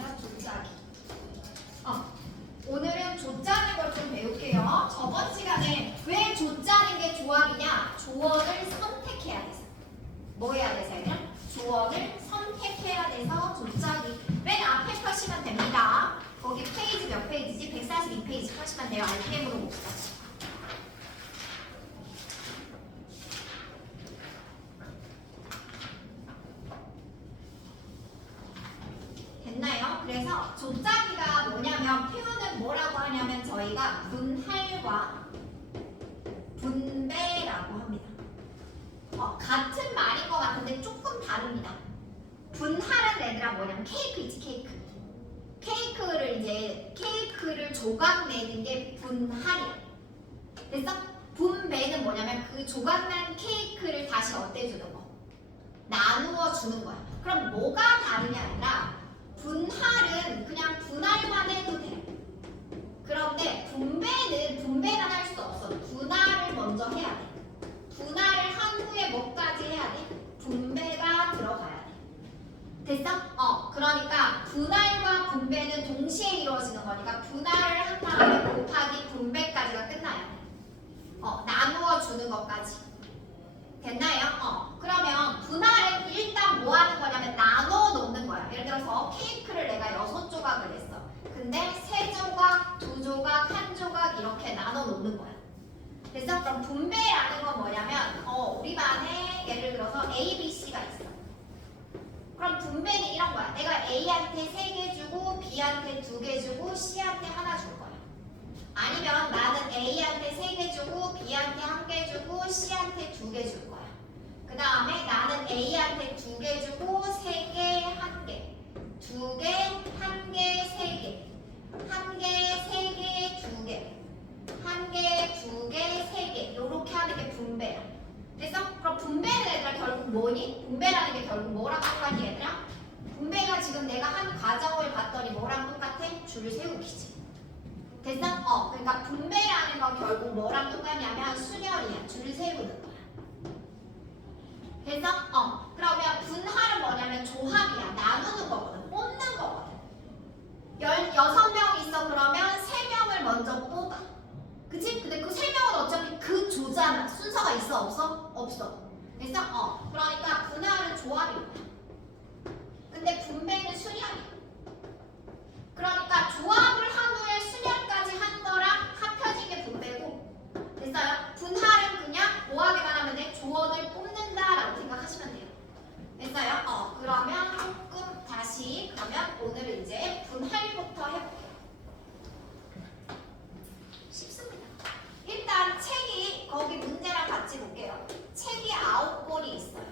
얘들아 조짜기. 오늘은 조짜는 걸 좀 배울게요. 저번 시간에 왜 조짜는 게 조합이냐? 조원을 선택해야 돼서. 뭐 해야 돼서 얘들아? 조원을 선택해야 돼서 조짜기. 맨 앞에 펴시면 됩니다. 거기 페이지 몇 페이지지? 142페이지 펴시면 돼요. RPM으로 봅시다. 됐나요? 그래서 조짜기가 뭐냐면 표현은 뭐라고 하냐면 저희가 분할과 분배라고 합니다. 같은 말인 것 같은데 조금 다릅니다. 분할은 얘들아 뭐냐면 케이크이지 케이크. 케이크를 조각 내는 게 분할이야. 그래서 분배는 뭐냐면 그 조각난 케이크를 다시 어때주는 거? 나누어 주는 거야. 그럼 뭐가 다르냐 아니라 분할은 그냥 분할만 해도 돼. 그런데 분배만 할 수 없어. 분할을 먼저 해야 돼. 분할을 한 후에 뭐까지 해야 돼? 분배가 들어가야 돼. 됐어? 그러니까 분할과 분배는 동시에 이루어지는 거니까 분할을 한 다음에 곱하기 분배까지가 끝나야 돼. 나누어 주는 것까지. 됐나요? 그러면 분할은 일단 뭐 하는 거냐면 나눠 놓는 거야. 예를 들어서 케이크를 내가 6조각을 했어. 근데 3조각, 2조각, 1조각 이렇게 나눠 놓는 거야. 그래서 그럼 분배라는 건 뭐냐면 우리 반에 예를 들어서 A, B, C가 있어. 그럼 분배는 이런 거야. 내가 A한테 3개 주고 B한테 2개 주고 C한테 하나 줄 거야. 아니면 나는 A한테 3개 주고 B한테 1개 주고 C한테 2개 줄 거야. 그 다음에 나는 A한테 2개 주고 3개, 1개 2개, 1개, 3개 1개, 3개, 2개 1개, 2개, 3개 요렇게 하는 게 분배야. 됐어? 그럼 분배는 얘들아 결국 뭐니? 분배라는 게 결국 뭐랑 똑같니 얘들아? 분배가 지금 내가 한 과정을 봤더니 뭐랑 똑같아? 줄을 세우기지. 됐어? 그러니까 분배라는 건 결국 뭐랑 똑같냐면 순열이야. 줄을 세우는 거야. 됐어? 그러면 분할은 뭐냐면 조합이야. 나누는 거거든. 뽑는 거거든. 16명 있어. 그러면 3명을 먼저 뽑아. 그치? 근데 그 3명은 어차피 그 조잖아. 순서가 있어? 없어? 없어. 됐어? 그러니까 분할은 조합이야. 근데 분배는 순열이야. 그러니까 조합을 한 후에 순열까지 한 거랑 합쳐진 게 분배고, 됐어요? 분할은 그냥 뭐하기만 하면 돼? 조원을 뽑는다라고 생각하시면 돼요. 됐어요? 그러면 조금 다시 그러면 오늘은 이제 분할부터 해볼게요. 쉽습니다. 일단 책이 거기 문제랑 같이 볼게요. 책이 9권이 있어요.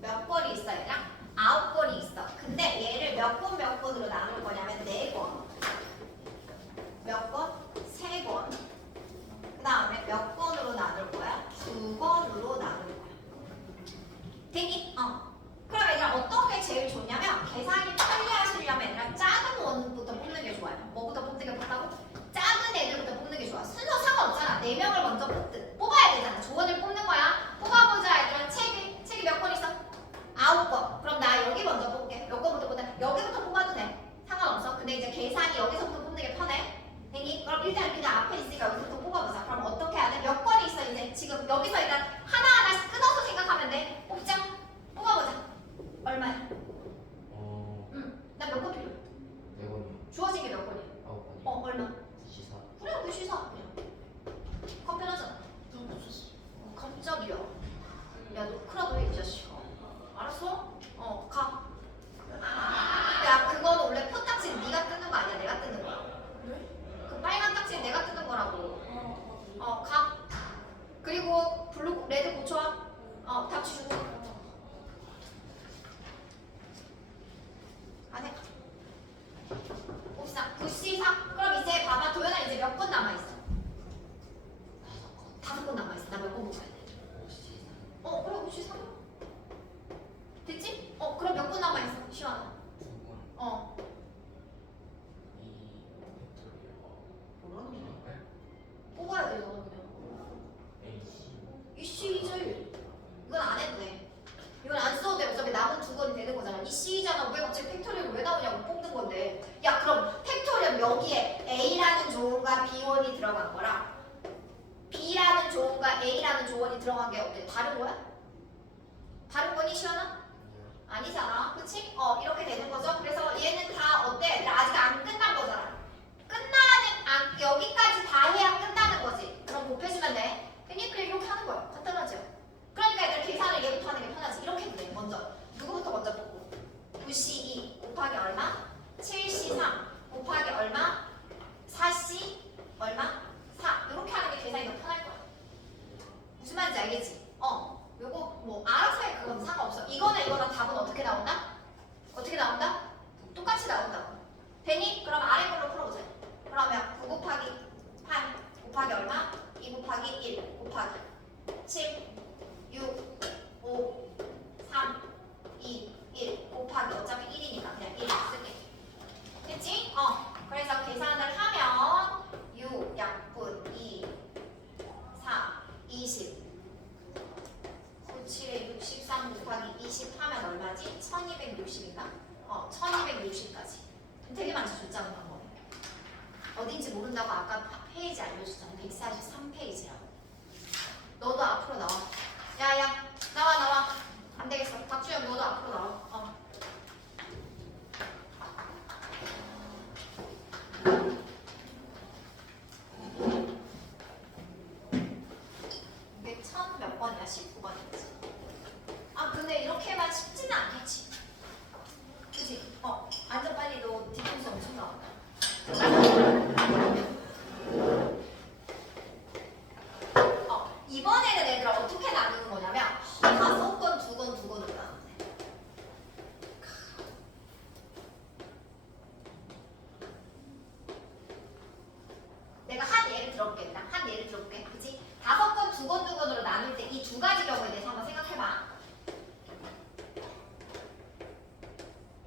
몇 권이 있어요? 얘랑 9권이 있어. 근데 얘를 몇 권으로 나눌 거냐면 4권. 몇 권? 3권. 그 다음에 몇 권으로 나눌 거야? 2권으로 나눌 거야. 되니? 그럼 얘들아 어떤 게 제일 좋냐면 계산이 빨리 하시려면 얘들아 작은 원부터 뽑는 게 좋아요. 뭐부터 뽑는 게 좋다고? 작은 애들부터 뽑는 게 좋아. 순서 상관없잖아. 4명을 먼저 뽑아야 되잖아. 조원을 뽑는 거야. 뽑아보자 얘들아. 책이 몇 권 있어? 9권. 그럼 나 여기 먼저 뽑을게. 몇 권부터 뽑자? 여기부터 뽑아도 돼. 상관없어. 근데 이제 계산이 여기서부터 뽑는 게 편해. 되니? 그럼 일단 그냥 앞에 있으니까 여기서부터 뽑아보자. 그럼 어떻게 해야 돼? 몇 권이 있어 이제? 지금 여기서 일단 하나하나씩 끊어서 생각하면 돼. 뽑자. 뽑아보자. 얼마야? 나 몇 권 필요해? 4권이요. 주어진 게 몇 권이야? 9권이요. 얼마? 시사. 그래, 그 시사 그냥. 간편하잖아. 갑자기야. 야, 너 크라도 해, 이 자식아. 알았어? 가. 야, 그거는 원래 표 딱지는 네가 뜯는 거 아니야? 내가 뜯는 거야. 왜? 그 빨간 딱지는 내가 뜯는 거라고. 가. 그리고 블루, 레드 고쳐와. 답 주고. 안 해. 봅시다. 9시사. 그럼 이제 봐봐. 도연아 이제 몇 권 남아있어? 5권 남아있어. 나 몇 권 뽑아야 돼? 그래 9시사. 됐지? 그럼 몇 권 남아있어? 시원아. 2권. 뭐라는 거야? 뽑아야 돼 너는 그냥. 이씨이절. 이건 안 해도 돼. 이건 안 써도 돼. 어차피 남은 2권이 되는 거잖아. 이씨잖아. 왜 갑자기 팩토리얼 왜 나오냐고 뽑는 건데. 되게 많죠. 조짜는 방법. 어딘지 모른다고 아까 페이지 알려줬잖아. 143페이지라고. 너도 앞으로 나와. 야야 나와. 안 되겠어. 박주영 너도 앞으로 나와. 이게 1000 몇 번이야? 19번이지. 아 근데 이렇게만 쉽지는 않겠지. 그치? 완전 빨리 너 뒤통수 엄청 나온다. 이번에는 얘들아 어떻게 나누는 거냐면 5권, 2권, 2권으로 나누네. 내가 한 예를 들어볼게. 한 예를 들어볼게. 그치? 5권, 2권, 2권으로 나눌 때 이 두 가지 경우에 대해서 한번 생각해봐.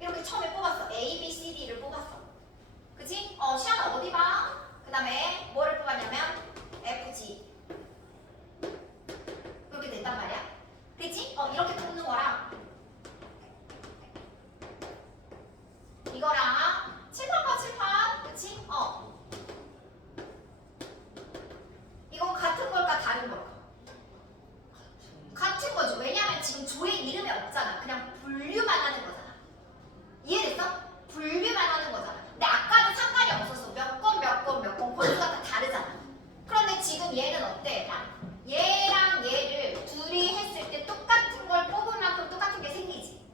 이렇게 처음에 뽑았어. A, B, C, D를 뽑았어. 그치? 시안아 어디 봐? 그 다음에 뭐를 뽑았냐면 F, G 이렇게 된단 말이야. 그치? 이렇게 뽑는 거랑 이거랑 칠판 그치? 이건 같은 걸까 다른 걸까? 같은 거지. 왜냐면 지금 조의 이름이 없잖아. 그냥 분류만 하는 거잖아. 이해됐어? 분류만 하는 거잖아. 근데 아까는 상관이 없었어. 몇 건 권수가 다 다르잖아. 그런데 지금 얘는 어때? 얘랑 얘를 둘이 했을 때 똑같은 걸 뽑은 만큼 똑같은 게 생기지.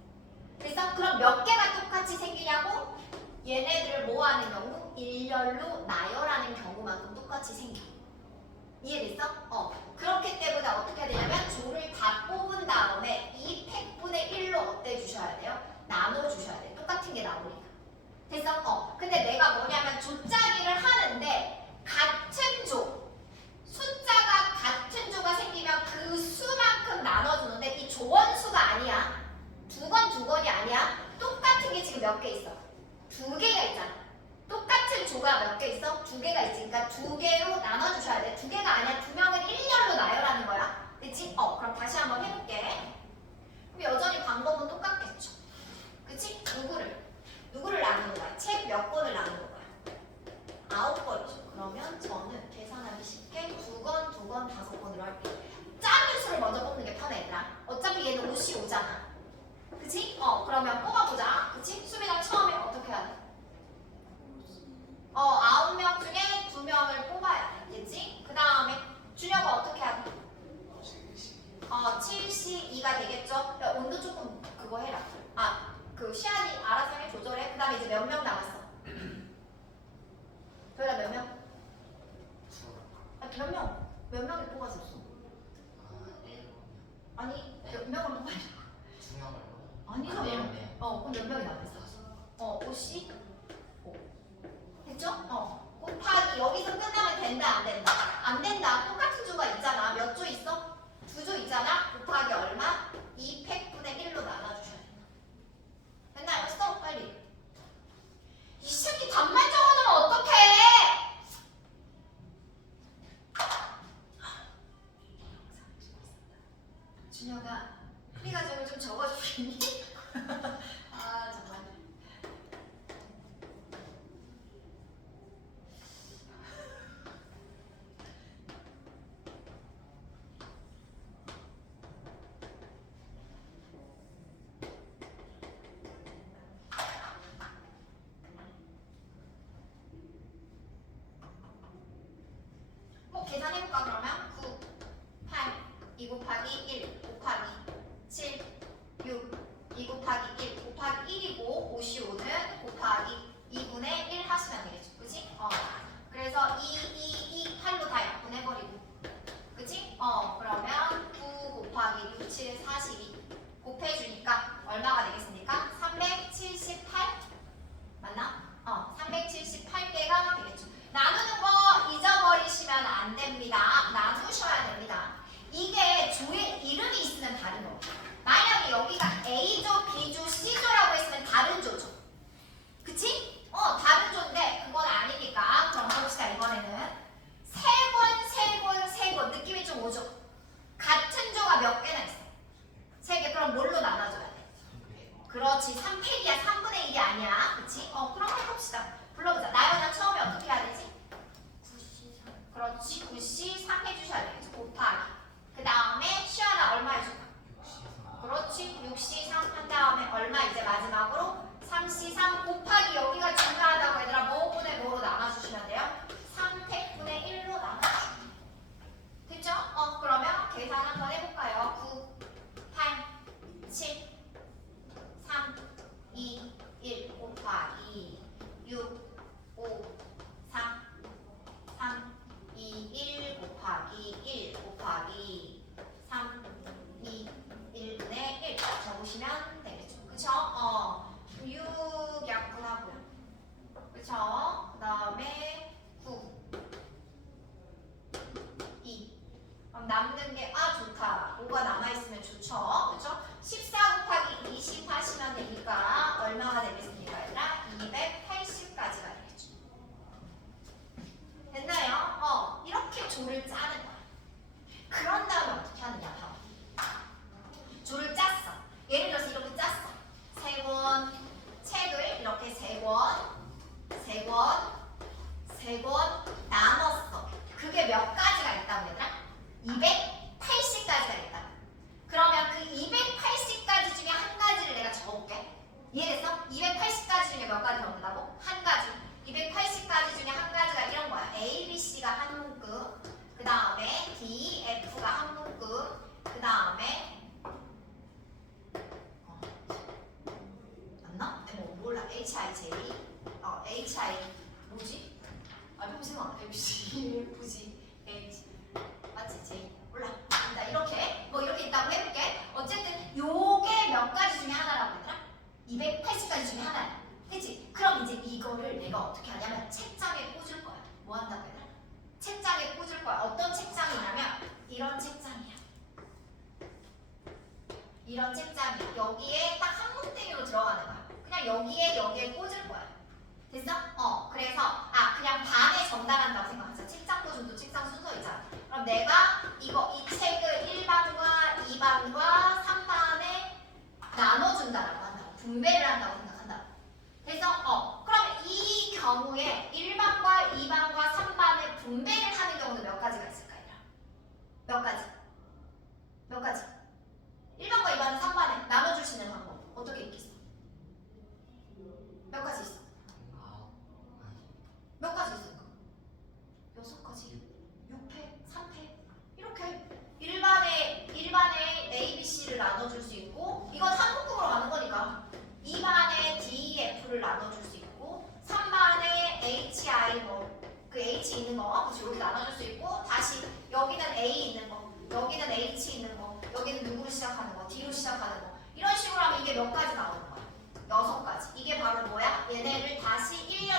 그래서 그럼 몇 개가 똑같이 생기냐고? 얘네들을 뭐 하는 경우? 일렬로 나열하는 경우만큼 똑같이 생겨. 이해됐어? 그렇기 때문에 어떻게 해야 되냐면 조를 다 뽑은 다음에 이 팩분의 1로 어때 주셔야 돼요? 나눠 주셔야 돼. 똑같은 게 나오니까. 됐어? 근데 내가 뭐냐면 조짜기를 하는데 같은 조, 숫자가 같은 조가 생기면 그 수만큼 나눠주는데 이 조원수가 아니야. 2권이 아니야. 똑같은 게 지금 몇 개 있어? 2개가 있잖아. 똑같은 조가 몇 개 있어? 2개가 있으니까 2개로 나눠주셔야 돼. 2개가 아니야. 2명을 일렬로 나열하는 거야. 그치? 그럼 다시 한번 해볼게. 그럼 여전히 방법은 똑같겠죠. 그치? 누구를 나누는 거야? 책 몇 권을 나누는 거야? 9권이죠. 그러면 저는 계산하기 쉽게 2권, 5권으로 할게요. 작은 수를 먼저 뽑는 게 편해, 얘들아. 어차피 얘는 55잖아. 그치? 그러면 뽑아보자. 그치? 수빈아 처음에 어떻게 해야 돼? 9명 중에 2명을 뽑아야 돼. 그치? 그 다음에 준혁은 어떻게 해야 돼? 72가 되겠죠? 야, 온도 조금 그거 해라. 그 시안이 알아서 해 조절해. 그 다음에 이제 몇 명 남았어? 저희가 몇 명? 몇 명? 몇 명이 뽑아줬어? 아니 몇 명을 뽑아야 돼? 아니잖아. 그럼 몇 명이 남았어? 5씨? 됐죠? 곱하기 여기서 끝나면 된다 안 된다? 안 된다. 똑같은 조가 있잖아. 몇 조 있어? 2조 있잖아. 곱하기 얼마? 2 팩분의 1로 나눠주셔야 된다. 됐나요? 스톱 빨리. 이 새끼 답만 적어놓으면 어떡해? 준혁아 프리가 좀 적어주겠니? 정말. 100원 나눴어. 그게 몇 가지가 있다고 얘들아? 280가지가 있다. 그러면 그 280가지 중에 한 가지를 내가 적어볼게. 이해됐어? 280가지 중에 몇 가지 적는다고? 한 가지. 280가지 중에 한 가지가 이런 거야. A, B, C가 한 문구. 그 다음에 D, F가 한 문구. 그 다음에 맞나? 뭐 몰라. H, I, J. H, I 뭐지? 아, 너무 생각. A, B, C, F, G, H. 맞지? J. 몰라. 나 이렇게 뭐 이렇게 있다고 해볼게. 어쨌든 요게 몇 가지 중에 하나라고 얘들아? 280가지 중에 하나야. 그치? 그럼 이제 이거를 내가 어떻게 하냐면 책장에 꽂을 거야. 뭐 한다고 얘들아? 책장에 꽂을 거야. 어떤 책장이냐면 이런 책장이야. 이런 책장이 여기에 딱 한 문대기로 들어가는 거야. 그냥 여기에 꽂을 거야. 됐어? 그래서 그냥 반에 전달한다고 생각하자. 책장 꽂음도 책장 순서 있잖아. 그럼 내가 이 책을 1반과 2반과 3반에 나눠준다라고 한다고. 분배를 한다고 생각한다. 그래서 그러면 이 경우에 1반과 2반과 3반에 분배를 하는 경우는 몇 가지가 있을까? 몇 가지? 몇 가지? 1반과 2반은 3반에 나눠줄 수 있는 방법 어떻게 있겠어? 몇 가지 있어? 몇 가지 있을까? 6가지, 6패, 3패 이렇게 1반에 A, B, C를 나눠줄 수 있고 이건 한 묶음으로 가는 거니까 2반에 D, F를 나눠줄 수 있고 3반에 H, I 그 H 있는 거 그치 이렇게 나눠줄 수 있고 다시 여기는 A 있는 거 여기는 H 있는 거 여기는 누구로 시작하는 거 D로 시작하는 거 이런 식으로 하면 이게 몇 가지 나오는 거야? 6가지. 이게 바로 뭐야? 얘네를 다시 1년